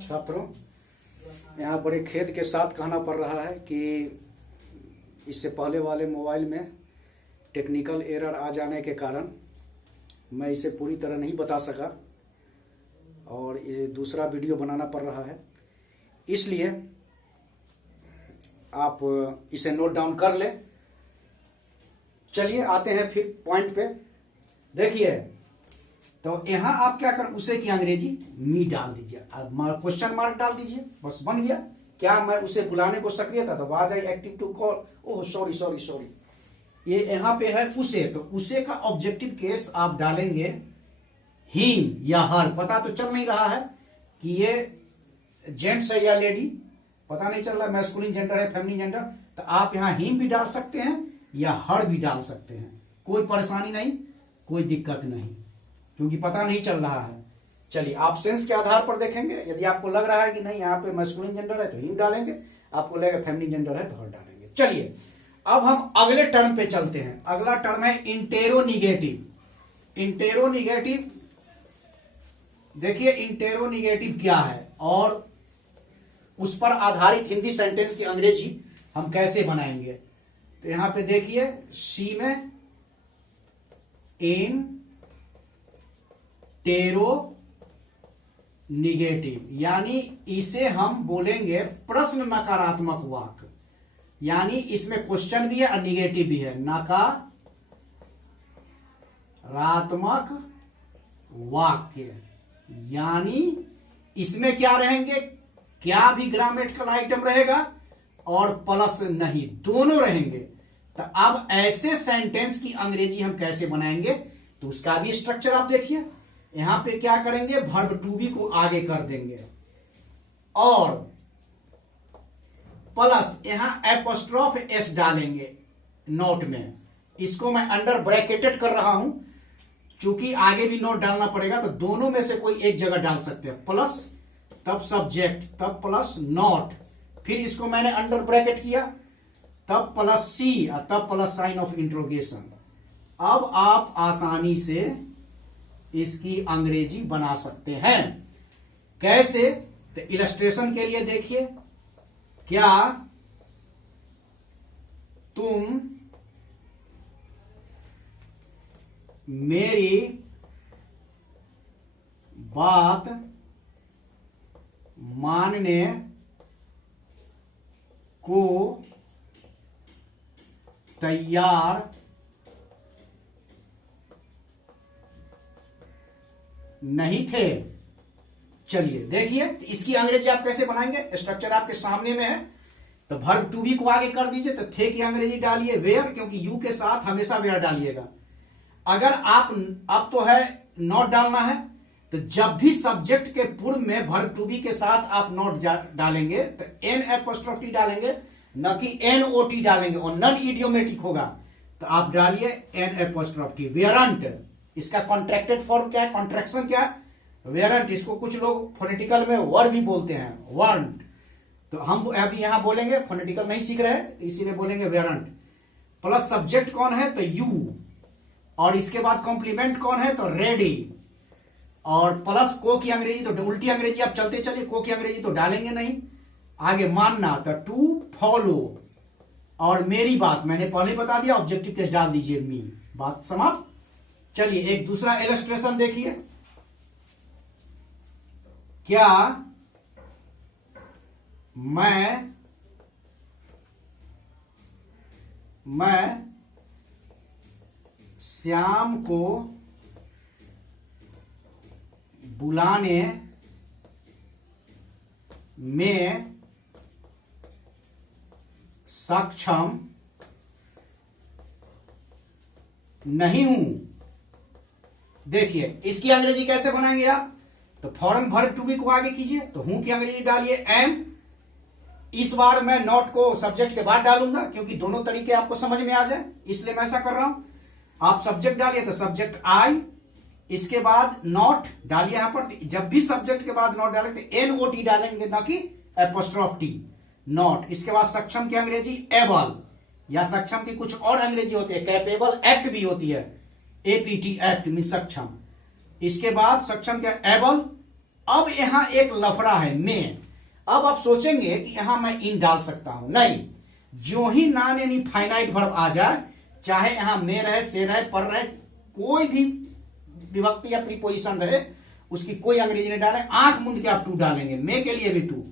छात्रों, यहाँ बड़े खेद के साथ कहना पड़ रहा है कि इससे पहले वाले मोबाइल में टेक्निकल एरर आ जाने के कारण मैं इसे पूरी तरह नहीं बता सका और ये दूसरा वीडियो बनाना पड़ रहा है। इसलिए आप इसे नोट डाउन कर लें। चलिए आते हैं फिर पॉइंट पे। देखिए, तो यहां आप क्या कर, उसे की अंग्रेजी मी डाल दीजिए, क्वेश्चन मार्क डाल दीजिए, बस बन गया। क्या मैं उसे बुलाने को सक्रिय था तो आ जाए active to call. Oh sorry sorry sorry, ये यहां पे है उसे, तो उसे का ऑब्जेक्टिव केस आप डालेंगे हिम या हर। पता तो चल नहीं रहा है कि ये जेंट्स है या लेडी, पता नहीं चल रहा मैस्कुलिन जेंडर है फेमिनिन जेंडर, तो आप यहां हिम भी डाल सकते हैं या हर भी डाल सकते हैं। कोई परेशानी नहीं, कोई दिक्कत नहीं, क्योंकि पता नहीं चल रहा है। चलिए आप सेंस के आधार पर देखेंगे। यदि आपको लग रहा है कि नहीं यहाँ पे मैस्कुलिन जेंडर है तो हिम डालेंगे, आपको लगेगा फेमिनिन जेंडर है तो हर डालेंगे। चलिए अब हम अगले टर्म पे चलते हैं। अगला टर्म है इंटेरोनिगेटिव। इंटेरोनिगेटिव, देखिए इंटेरोनिगेटिव क्या है और उस पर आधारित हिंदी सेंटेंस की अंग्रेजी हम कैसे बनाएंगे। तो यहां पे देखिए सी में इन टेरो निगेटिव, यानी इसे हम बोलेंगे प्रश्न नकारात्मक वाक्य, यानी इसमें क्वेश्चन भी है और निगेटिव भी है। नकारात्मक वाक्य, यानी इसमें क्या रहेंगे, क्या भी ग्रामेटिकल आइटम रहेगा और प्लस नहीं, दोनों रहेंगे। तो अब ऐसे सेंटेंस की अंग्रेजी हम कैसे बनाएंगे, तो उसका भी स्ट्रक्चर आप देखिए। यहां पे क्या करेंगे, वर्ब टू बी को आगे कर देंगे और प्लस यहां एपोस्ट्रोफ एस डालेंगे नोट में। इसको मैं अंडर ब्रैकेटेड कर रहा हूं, चूंकि आगे भी नोट डालना पड़ेगा, तो दोनों में से कोई एक जगह डाल सकते हैं। प्लस तब सब्जेक्ट, तब प्लस नॉट, फिर इसको मैंने अंडर ब्रैकेट किया, तब प्लस सी और तब प्लस साइन ऑफ इंट्रोगेशन। अब आप आसानी से इसकी अंग्रेजी बना सकते हैं। कैसे, तो इलस्ट्रेशन के लिए देखिए, क्या तुम मेरी बात मानने को तैयार नहीं थे। चलिए देखिए इसकी अंग्रेजी आप कैसे बनाएंगे। स्ट्रक्चर आपके सामने में है, तो वर्ब टू बी को आगे कर दीजिए, तो थे की अंग्रेजी डालिए वेयर, क्योंकि यू के साथ हमेशा वेयर डालिएगा। अगर आप अब तो है नॉट डालना है, तो जब भी सब्जेक्ट के पूर्व में वर्ब टू बी के साथ आप नॉट डालेंगे तो एन एपोस्ट्रोफ टी डालेंगे, न कि एन ओ टी डालेंगे, और नॉन इडियोमेटिक होगा तो आप डालिए एन एपोस्ट्रोफ टी। वेयरंट, इसका कॉन्ट्रैक्टेड फॉर्म क्या है, कॉन्ट्रैक्शन क्या है, वेयरंट। इसको कुछ लोग फोनेटिकल में वर भी बोलते हैं, वर्ंट। तो हम अभी यहां बोलेंगे, फोनेटिकल नहीं सीख रहे इसीलिए बोलेंगे वेयरंट। प्लस सब्जेक्ट कौन है, तो यू, और इसके बाद कॉम्प्लीमेंट कौन है, तो रेडी, और प्लस को की अंग्रेजी, तो उल्टी अंग्रेजी आप चलते चलिए, को की अंग्रेजी तो डालेंगे नहीं। आगे मानना, तो टू फॉलो, और मेरी बात मैंने पहले बता दिया, ऑब्जेक्टिव केस डाल दीजिए मी, बात समाप्त। चलिए एक दूसरा इलस्ट्रेशन देखिए। क्या मैं श्याम को बुलाने में सक्षम नहीं हूं। देखिए इसकी अंग्रेजी कैसे बनाएंगे आप, तो फौरन वर्ब टू बी को आगे कीजिए, तो हूं की अंग्रेजी डालिए एम। इस बार मैं नॉट को सब्जेक्ट के बाद डालूंगा, क्योंकि दोनों तरीके आपको समझ में आ जाए, इसलिए मैं ऐसा कर रहा हूं। आप सब्जेक्ट डालिए तो सब्जेक्ट आई, इसके बाद नॉट डालिए यहां पर। जब भी सब्जेक्ट के बाद नॉट डालेंगे तो एन ओ टी डालेंगे, ना कि एपोस्ट्रोफ टी, नॉट। इसके बाद सक्षम की अंग्रेजी एबल, या सक्षम की कुछ और अंग्रेजी होती है, कैपेबल एक्ट भी होती है, एपीटी एक्ट मीन सक्षम। इसके बाद सक्षम क्या, एबल, अब यहां एक लफड़ा है में। अब आप सोचेंगे कि यहां मैं इन डाल सकता हूं, नहीं। जो ही नॉन यानी फाइनाइट वर्ब आ जाए, चाहे यहां में रहे, से रहे, पर रहे, कोई भी विभक्ति या प्रीपोजिशन रहे, उसकी कोई अंग्रेजी नहीं डालें। आंख मूंद के आप टू डालेंगे, मे के लिए भी टू।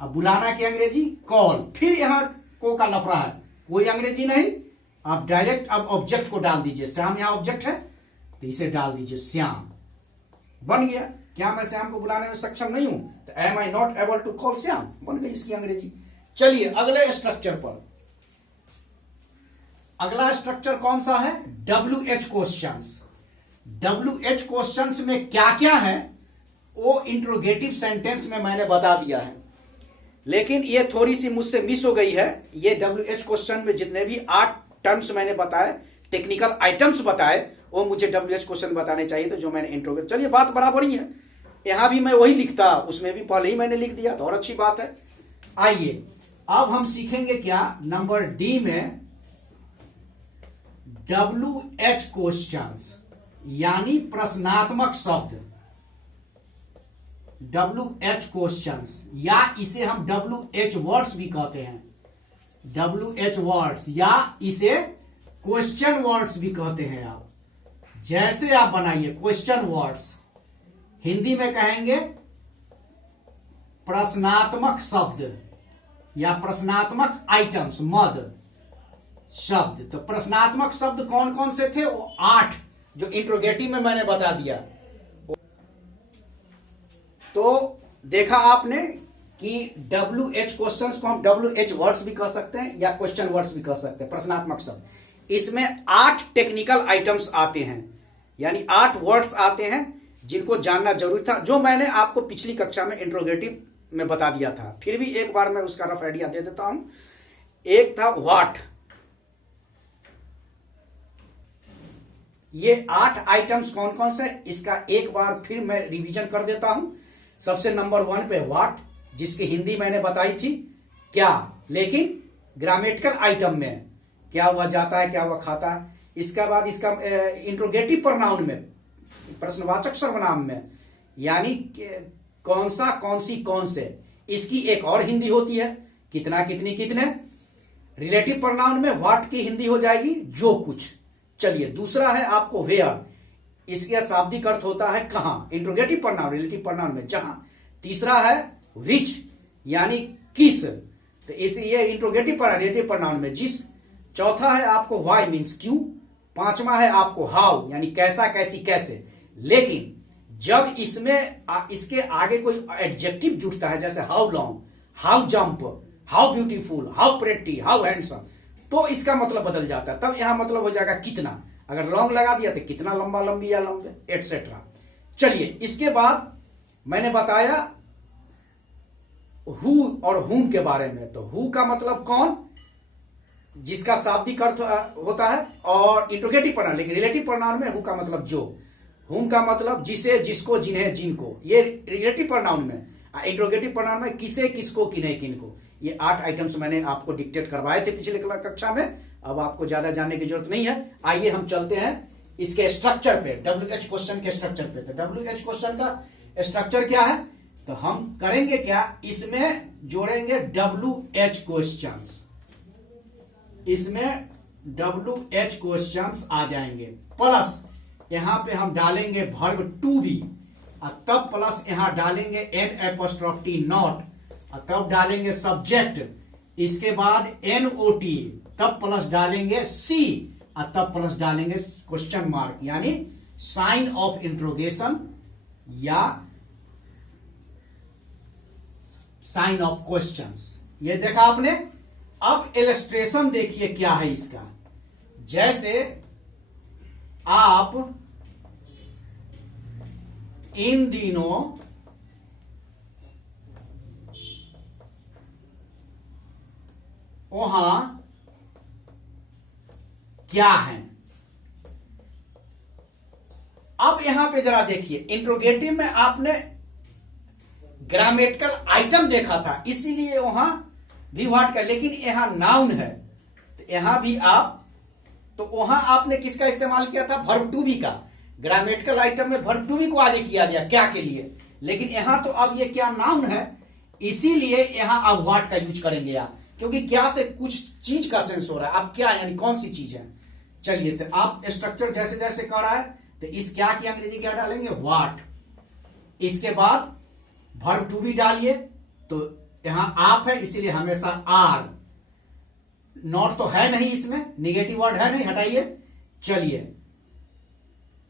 अब बुलाना की अंग्रेजी कॉल, फिर यहां को का लफड़ा है, कोई अंग्रेजी नहीं। आप डायरेक्ट अब ऑब्जेक्ट को डाल दीजिए। श्याम यहां ऑब्जेक्ट है तो इसे डाल दीजिए श्याम, बन गया। क्या मैं श्याम को बुलाने में सक्षम नहीं हूं? तो am I not able to call Shyam, बन गई इसकी अंग्रेजी। चलिए अगले स्ट्रक्चर पर। अगला स्ट्रक्चर कौन सा है? WH questions. WH क्वेश्चंस में क्या क्या है वो इंट्रोगेटिव सेंटेंस में मैंने बता दिया है, लेकिन ये थोड़ी सी मुझसे मिस हो गई है। ये WH क्वेश्चन में जितने भी 8 टर्म्स मैंने बताए, टेक्निकल आइटम्स बताए, वो मुझे WH क्वेश्चन बताने चाहिए थे जो मैंने इंट्रोगेट। चलिए बात बराबर ही है, यहां भी मैं वही लिखता, उसमें भी पहले ही मैंने लिख दिया, तो और अच्छी बात है। आइए अब हम सीखेंगे क्या, नंबर डी में WH क्वेश्चंस यानी प्रश्नात्मक शब्द। WH क्वेश्चंस या इसे हम WH वर्ड्स भी कहते हैं, WH वर्ड्स या इसे क्वेश्चन वर्ड्स भी कहते हैं। आप जैसे आप बनाइए क्वेश्चन वर्ड्स, हिंदी में कहेंगे प्रश्नात्मक शब्द या प्रश्नात्मक आइटम्स, मद शब्द। तो प्रश्नात्मक शब्द कौन कौन से थे? वो 8 जो इंट्रोगेटिव में मैंने बता दिया। तो देखा आपने कि WH क्वेश्चंस को हम WH वर्ड्स भी कह सकते हैं या क्वेश्चन वर्ड्स भी कह सकते हैं, प्रश्नात्मक शब्द। इसमें 8 टेक्निकल आइटम्स आते हैं, यानी 8 वर्ड्स आते हैं जिनको जानना जरूरी था, जो मैंने आपको पिछली कक्षा में इंट्रोगेटिव में बता दिया था। फिर भी एक बार मैं उसका रफ आइडिया दे देता हूं। एक था व्हाट। ये 8 आइटम्स कौन कौन से, इसका एक बार फिर मैं रिवीजन कर देता हूं। सबसे नंबर 1 पे व्हाट, जिसकी हिंदी मैंने बताई थी क्या, लेकिन ग्रामेटिकल आइटम में क्या हुआ जाता है, क्या हुआ खाता है। इसके बाद इसका इंट्रोगेटिव प्रोनाउन में, प्रश्नवाचक सर्वनाम में, यानी कौन सा, कौन सी, कौन से, इसकी एक और हिंदी होती है, कितना, कितनी, कितने। रिलेटिव प्रोनाउन में व्हाट की हिंदी हो जाएगी जो कुछ। चलिए दूसरा है आपको वेयर, इसका शाब्दिक अर्थ होता है कहां, इंट्रोगेटिव प्रोनाउन, रिलेटिव प्रोनाउन में जहां। तीसरा है विच यानी किस, तो ये इंट्रोगेटिव प्रोनाउन, रिलेटिव प्रोनाउन में जिस। चौथा है आपको व्हाई मींस क्यों। पांचवा है आपको हाउ यानी कैसा, कैसी, कैसे। लेकिन जब इसमें इसके आगे कोई एडजेक्टिव जुड़ता है, जैसे how long, how jump, how beautiful, how pretty, how handsome, तो इसका मतलब बदल जाता है। तब यहां मतलब हो जाएगा कितना। अगर लॉन्ग लगा दिया तो कितना लंबा, लंबी या लंबे, एटसेट्रा। चलिए इसके बाद मैंने बताया हु और हुम के बारे में। तो हु का मतलब कौन, जिसका शाब्दिक अर्थ होता है, और इंट्रोगेटिव प्रोनाउन, लेकिन रिलेटिव प्रोनाउन में हु का मतलब जो। हुम का मतलब जिसे, जिसको, जिन्हें, जिनको, ये रिलेटिव प्रोनाउन में। इंट्रोगेटिव प्रोनाउन में किसे, किसको, किन्हें, किनको। ये 8 आइटम्स मैंने आपको डिक्टेट करवाए थे पिछले कक्षा में, अब आपको ज्यादा जानने की जरूरत नहीं है। आइए हम चलते हैं इसके स्ट्रक्चर पे, WH क्वेश्चन के स्ट्रक्चर पे। तो WH क्वेश्चन का स्ट्रक्चर क्या है, तो हम करेंगे क्या, इसमें जोड़ेंगे WH क्वेश्चंस, इसमें WH क्वेश्चंस आ जाएंगे, प्लस यहां पे हम डालेंगे वर्ब टू बी, और तब प्लस यहां डालेंगे N' नॉट, और तब डालेंगे सब्जेक्ट, इसके बाद NOT, तब प्लस डालेंगे सी, और तब प्लस डालेंगे क्वेश्चन मार्क यानी साइन ऑफ इंट्रोगेशन या साइन ऑफ क्वेश्चंस। ये देखा आपने। अब इलस्ट्रेशन देखिए क्या है इसका। जैसे आप इन दिनों वहां क्या है। अब यहां पे जरा देखिए, इंट्रोगेटिव में आपने ग्रामेटिकल आइटम देखा था, इसीलिए वहां भी व्हाट का, लेकिन यहां नाउन है, तो यहां भी आप, तो वहां आपने किसका इस्तेमाल किया था, वर्ब टू बी का। ग्रामेटिकल आइटम में वर्ब टू बी को आगे किया गया क्या के लिए, लेकिन यहां तो अब ये क्या नाउन है, इसीलिए यहां अब व्हाट का यूज करेंगे आप, क्योंकि क्या से कुछ चीज का सेंस हो रहा है। अब क्या यानी कौन सी चीज है। चलिए तो आप स्ट्रक्चर जैसे जैसे कर रहा है तो इस क्या की अंग्रेजी क्या डालेंगे, व्हाट। इसके बाद वर्ब टू बी डालिए, तो यहां आप है इसीलिए हमेशा आर, नॉट तो है नहीं, इसमें निगेटिव वर्ड है नहीं, हटाइए। चलिए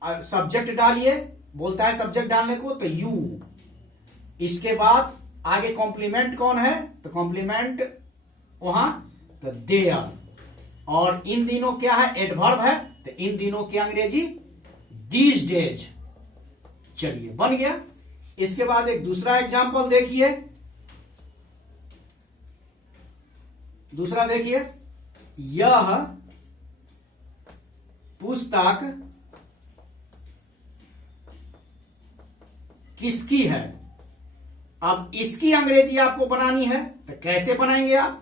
सब्जेक्ट डालिए, बोलता है सब्जेक्ट डालने को तो यू। इसके बाद आगे कॉम्प्लीमेंट कौन है, तो कॉम्प्लीमेंट वहां तो देयर। और इन दिनों क्या है, एडवर्ब है, तो इन दिनों की अंग्रेजी दीज डेज। चलिए बन गया। इसके बाद एक दूसरा एग्जांपल देखिए, दूसरा देखिए, यह पुस्तक किसकी है। अब इसकी अंग्रेजी आपको बनानी है तो कैसे बनाएंगे आप,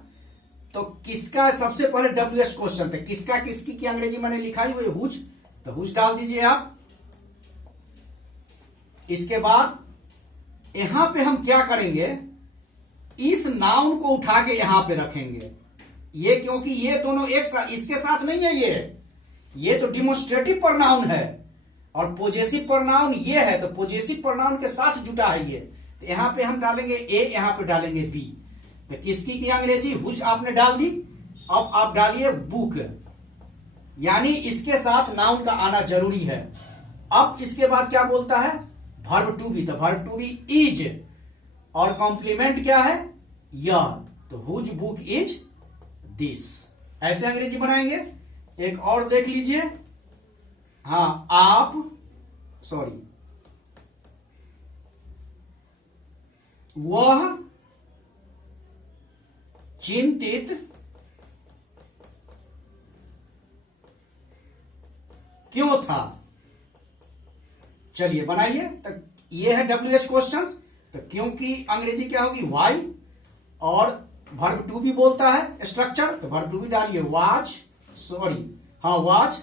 तो किसका, सबसे पहले WH क्वेश्चन था, किसका किसकी की अंग्रेजी मैंने लिखा ही वो हुज, तो हुज डाल दीजिए आप। इसके बाद यहां पे हम क्या करेंगे, इस नाउन को उठा के यहां पे रखेंगे, ये क्योंकि ये दोनों एक साथ, इसके साथ नहीं है, ये तो डिमोन्स्ट्रेटिव प्रोनाउन है और पॉजेसिव प्रोनाउन ये है, तो पॉजेसिव प्रोनाउन के साथ जुटा है ये, तो यहां पे हम डालेंगे ए, यहां पे डालेंगे बी। तो किसकी की अंग्रेजी, हुज आपने डाल दी। अब आप डालिए बुक, यानी इसके साथ नाउन का आना जरूरी है। अब इसके बाद क्या बोलता है, वर्ब टू बी, तो वर्ब टू बी इज, और कॉम्प्लीमेंट क्या है, यह, तो हुज बुक इज दिस। ऐसे अंग्रेजी बनाएंगे। एक और देख लीजिए, हाँ आप, सॉरी, वह चिंतित क्यों था। चलिए बनाइए। तो ये है WH क्वेश्चंस, तो क्योंकि अंग्रेजी क्या होगी, वाई, और वर्ब टू भी बोलता है स्ट्रक्चर, तो वर्ब टू भी डालिए वाच, सॉरी हाँ वाच।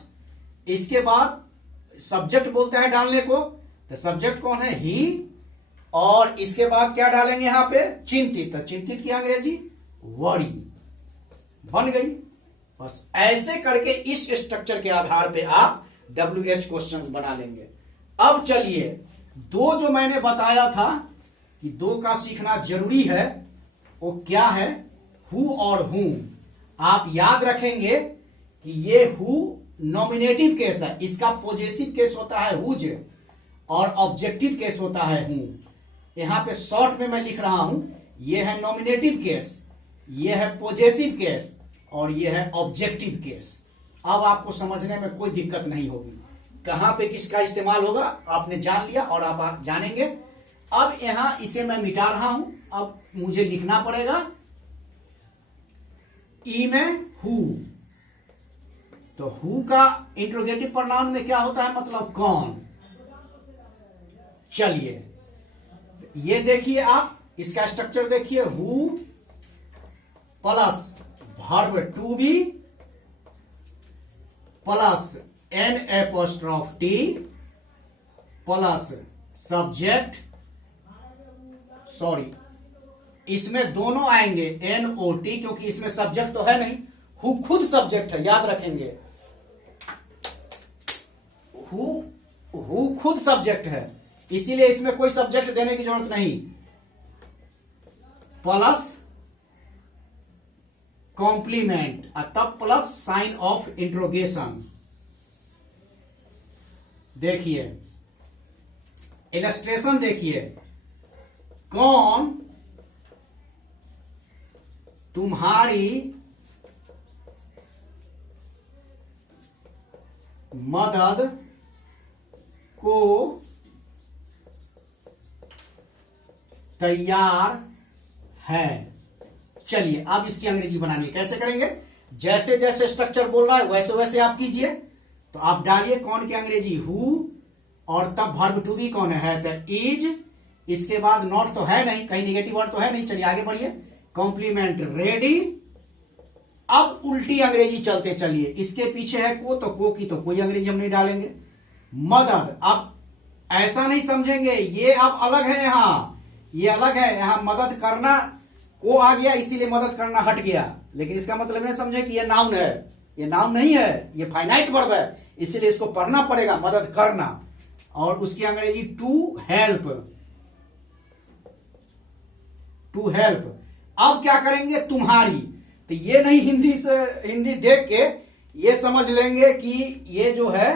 इसके बाद सब्जेक्ट बोलता है डालने को, तो सब्जेक्ट कौन है, ही, और इसके बाद क्या डालेंगे यहां पे, चिंतित, तो चिंतित की अंग्रेजी वरी। बन गई। बस ऐसे करके इस स्ट्रक्चर के आधार पे आप WH क्वेश्चंस बना लेंगे। अब चलिए, दो जो मैंने बताया था कि दो का सीखना जरूरी है, वो क्या है, हु और हूं। आप याद रखेंगे कि ये हु नॉमिनेटिव केस है, इसका पॉजेसिव केस होता है हुज, और ऑब्जेक्टिव केस होता है हूं। यहां पे शॉर्ट में मैं लिख रहा हूं, ये है नॉमिनेटिव केस, ये है पॉजेसिव केस, और ये है ऑब्जेक्टिव केस। अब आपको समझने में कोई दिक्कत नहीं होगी, कहां पे किसका इस्तेमाल होगा आपने जान लिया और आप जानेंगे। अब यहां इसे मैं मिटा रहा हूं, अब मुझे लिखना पड़ेगा ई में हु। तो हु का इंट्रोगेटिव प्रोनाउन में क्या होता है, मतलब कौन। चलिए ये देखिए, आप इसका स्ट्रक्चर देखिए, who plus verb to be plus N' plus subject, sorry इसमें दोनों आएंगे NOT, क्योंकि इसमें सब्जेक्ट तो है नहीं, हु खुद सब्जेक्ट है, याद रखेंगे, हु खुद सब्जेक्ट है, इसीलिए इसमें कोई सब्जेक्ट देने की जरूरत नहीं। प्लस कॉम्प्लीमेंट, तब प्लस साइन ऑफ इंट्रोगेशन। देखिए इलस्ट्रेशन देखिए, कौन तुम्हारी मदद को तैयार है। चलिए अब इसकी अंग्रेजी बनानी है, कैसे करेंगे, जैसे जैसे स्ट्रक्चर बोल रहा है वैसे वैसे आप कीजिए। तो आप डालिए कौन की अंग्रेजी, हु, और तब वर्ब टू बी कौन है, तो इज। इसके बाद नॉट तो है नहीं, कहीं निगेटिव वर्ड तो है नहीं, चलिए आगे बढ़िए, कॉम्प्लीमेंट रेडी। अब उल्टी अंग्रेजी चलते चलिए, इसके पीछे है को, तो को की तो कोई अंग्रेजी हम नहीं डालेंगे। मदद, अब ऐसा नहीं समझेंगे, ये आप अलग है, यहां ये अलग है, यहां मदद करना को आ गया इसीलिए मदद करना हट गया, लेकिन इसका मतलब नहीं समझे कि ये नाउन है, ये नाउन नहीं है, ये फाइनाइट वर्ब है, इसीलिए इसको पढ़ना पड़ेगा मदद करना। और उसकी अंग्रेजी टू हेल्प, टू हेल्प। अब क्या करेंगे, तुम्हारी, तो ये नहीं हिंदी से हिंदी देख के ये समझ लेंगे कि ये जो है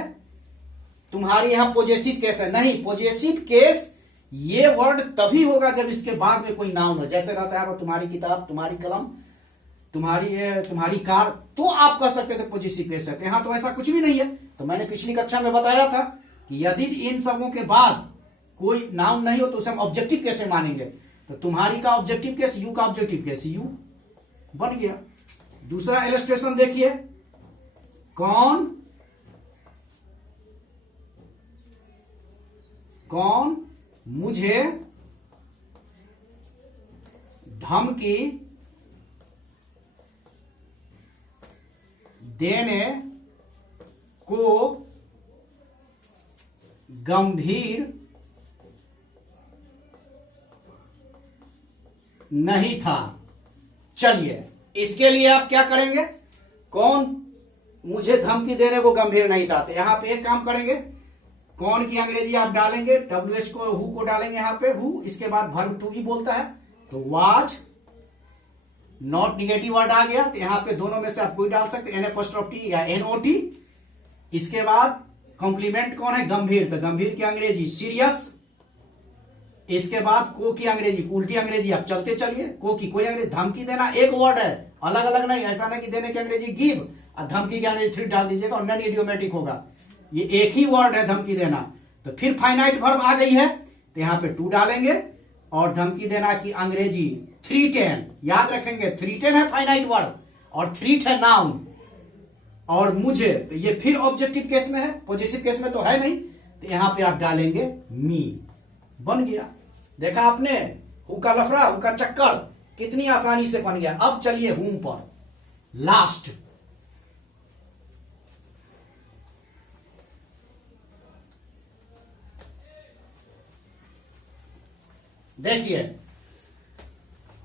तुम्हारी यहां पॉजेसिव केस है, नहीं, पॉजेसिव केस ये वर्ड तभी होगा जब इसके बाद में कोई नाउन हो, जैसे रहता है तुम्हारी किताब, तुम्हारी कलम, तुम्हारी कार, तो आप कह सकते थे पॉजेसिव केस है। यहां तो ऐसा कुछ भी नहीं है। तो मैंने पिछली कक्षा में बताया था कि यदि इन सबों के बाद कोई नाउन नहीं हो तो उसे हम ऑब्जेक्टिव केस में मानेंगे। तो तुम्हारी का ऑब्जेक्टिव केस, यू का ऑब्जेक्टिव केस, यू बन गया। दूसरा इलस्ट्रेशन देखिए, कौन मुझे धमकी देने को गंभीर नहीं था। चलिए, इसके लिए आप क्या करेंगे, कौन मुझे धमकी देने को गंभीर नहीं था, तो यहां पे एक काम करेंगे, कौन की अंग्रेजी आप डालेंगे, WH को, हु को डालेंगे यहां पे, हु, इसके बाद वर्ब टू भी बोलता है, तो वाज, नॉट निगेटिव वर्ड आ गया, तो यहां पे दोनों में से आप कोई डाल सकते, NAP या NOT। इसके बाद कॉम्प्लीमेंट कौन है, गंभीर, तो गंभीर की अंग्रेजी सीरियस। इसके बाद को की अंग्रेजी, उल्टी अंग्रेजी आप चलते चलिए, को की कोई अंग्रेजी, धमकी देना एक वर्ड है, अलग अलग नहीं, ऐसा नहीं कि देने की अंग्रेजी गिव और धमकी की अंग्रेजी थ्री डाल दीजिएगा और नॉन इडियोमेटिक होगा, ये एक ही वर्ड है धमकी देना। तो फिर फाइनाइट वर्ब आ गई है, तो यहां पे टू डालेंगे और धमकी देना की अंग्रेजी 310, याद रखेंगे 310 है फाइनाइट वर्ब और 3 है नाउन। और मुझे, तो ये फिर ऑब्जेक्टिव केस में है, पॉजिटिव केस में तो है नहीं, तो यहां पे आप डालेंगे मी, बन गया। देखा आपने, हु का लफड़ा, हु का चक्कर कितनी आसानी से बन गया। अब चलिए हुम पर, लास्ट। देखिए,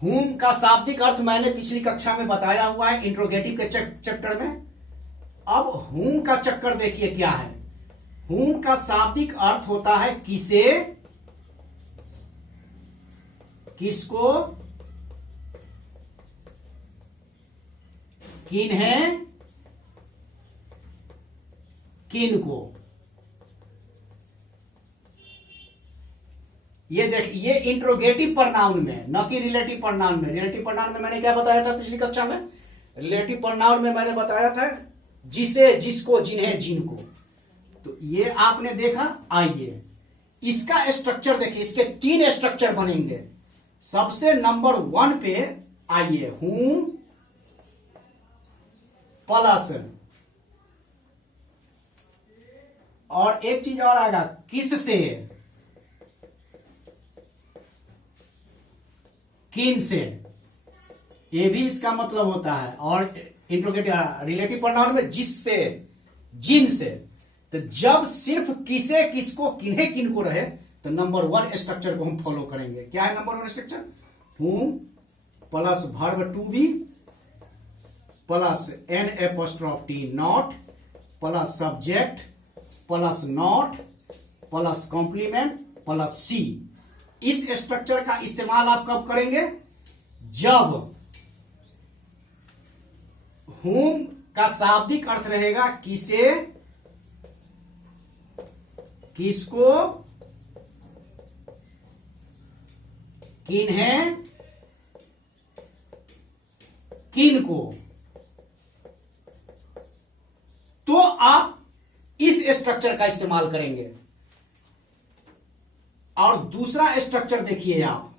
हुम का शाब्दिक अर्थ मैंने पिछली कक्षा में बताया हुआ है इंट्रोगेटिव के चैप्टर में। अब हुम का चक्कर देखिए क्या है। हुम का शाब्दिक अर्थ होता है किसे, किसको, किन्हें, किनको। ये देखिए, ये इंट्रोगेटिव प्रनाउन में, न कि रिलेटिव प्रनाउन में। रिलेटिव प्रनाउन में मैंने क्या बताया था पिछली कक्षा में, रिलेटिव प्रनाउन में मैंने बताया था जिसे, जिसको, जिन्हें, जिनको। तो ये आपने देखा। आइए इसका स्ट्रक्चर देखिए, इसके 3 स्ट्रक्चर बनेंगे। सबसे नंबर 1 पे आइए, हूं प्लस, और एक चीज और आएगा, किससे, किन से, ये भी इसका मतलब होता है। और इंट्रोगेटिव रिलेटिव प्रोनाउन में जिससे, जिन से। तो जब सिर्फ किसे, किसको, किन्हें, किनको रहे तो नंबर 1 स्ट्रक्चर को हम फॉलो करेंगे। क्या है number 1 structure, who plus verb to be plus NAP not plus subject plus not plus complement plus C. इस स्ट्रक्चर का इस्तेमाल आप कब करेंगे, जब हुम का शाब्दिक अर्थ रहेगा किसे, किसको, किन्हें, किनको। तो आप इस स्ट्रक्चर का इस्तेमाल करेंगे। और दूसरा स्ट्रक्चर देखिए आप,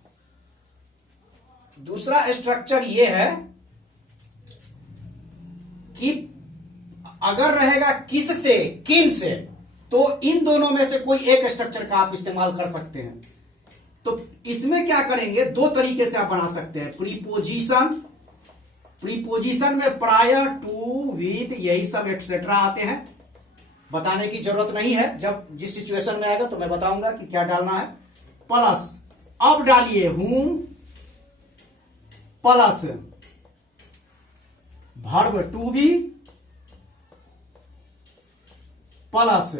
दूसरा स्ट्रक्चर यह है कि अगर रहेगा किस से, किन से, तो इन दोनों में से कोई एक स्ट्रक्चर का आप इस्तेमाल कर सकते हैं। तो इसमें क्या करेंगे, 2 तरीके से आप बना सकते हैं। प्रीपोजिशन, प्रीपोजिशन में प्रायर, टू, विद, यही सब एक्सेट्रा आते हैं। बताने की जरूरत नहीं है, जब जिस सिचुएशन में आएगा तो मैं बताऊंगा कि क्या डालना है। प्लस अब डालिए who plus verb to be plus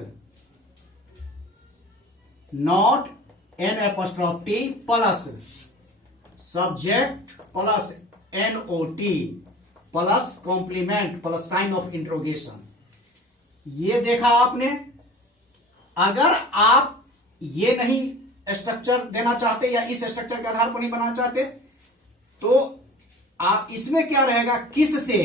not N'T plus subject plus NOT plus complement plus sign of interrogation. ये देखा आपने। अगर आप ये नहीं स्ट्रक्चर देना चाहते या इस स्ट्रक्चर के आधार पर नहीं बनाना चाहते तो आप इसमें क्या रहेगा, किस से,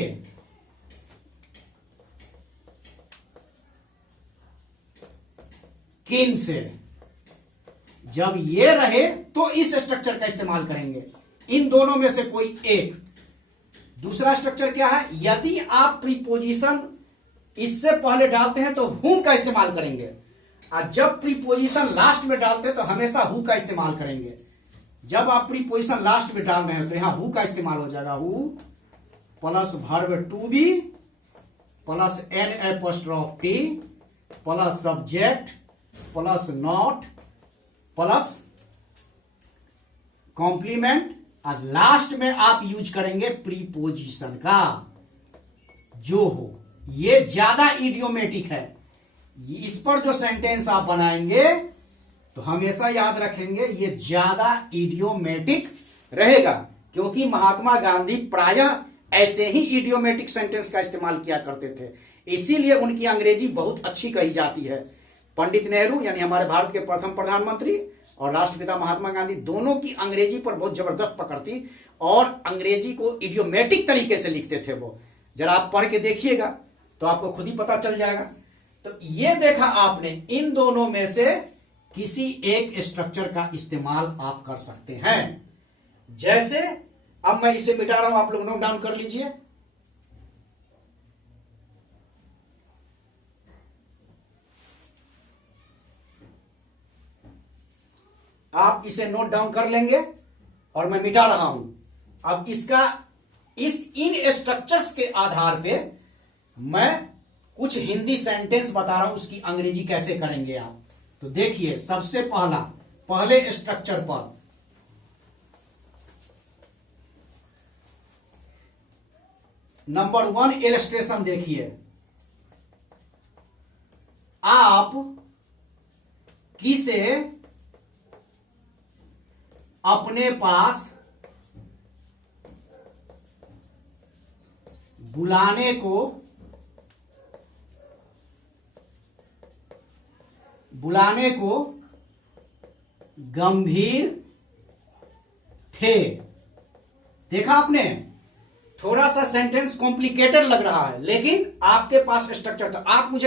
किन से। जब ये रहे तो इस स्ट्रक्चर का इस्तेमाल करेंगे, इन दोनों में से कोई एक। दूसरा स्ट्रक्चर क्या है, यदि आप प्रीपोजिशन इससे पहले डालते हैं तो whom का इस्तेमाल करेंगे, और जब प्रीपोजिशन लास्ट में डालते हैं तो हमेशा who का इस्तेमाल करेंगे। जब आप प्रीपोजिशन लास्ट में डाल रहे हैं तो यहां who का इस्तेमाल हो जाएगा, who plus verb to be plus N'T plus subject plus not plus complement, और लास्ट में आप यूज करेंगे प्रीपोजिशन का जो हो। ये ज्यादा इडियोमेटिक है। इस पर जो सेंटेंस आप बनाएंगे तो हमेशा याद रखेंगे ये ज्यादा इडियोमेटिक रहेगा, क्योंकि महात्मा गांधी प्रायः ऐसे ही इडियोमेटिक सेंटेंस का इस्तेमाल किया करते थे, इसीलिए उनकी अंग्रेजी बहुत अच्छी कही जाती है। पंडित नेहरू यानी हमारे भारत के प्रथम प्रधानमंत्री और राष्ट्रपिता महात्मा गांधी दोनों की अंग्रेजी पर बहुत जबरदस्त पकड़ थी, और अंग्रेजी को इडियोमेटिक तरीके से लिखते थे वो। जरा आप पढ़ के देखिएगा तो आपको खुद ही पता चल जाएगा। तो ये देखा आपने, इन दोनों में से किसी एक स्ट्रक्चर का इस्तेमाल आप कर सकते हैं। जैसे अब मैं इसे मिटा रहा हूं, आप लोग नोट डाउन कर लीजिए। आप इसे नोट डाउन कर लेंगे और मैं मिटा रहा हूं। अब इसका इन स्ट्रक्चर्स के आधार पे मैं कुछ हिंदी सेंटेंस बता रहा हूं, उसकी अंग्रेजी कैसे करेंगे आप। तो देखिए, सबसे पहले स्ट्रक्चर पर नंबर 1 इलस्ट्रेशन देखिए। आप किसे अपने पास बुलाने को गंभीर थे। देखा आपने, थोड़ा सा सेंटेंस कॉम्प्लिकेटेड लग रहा है, लेकिन आपके पास स्ट्रक्चर था। आप मुझे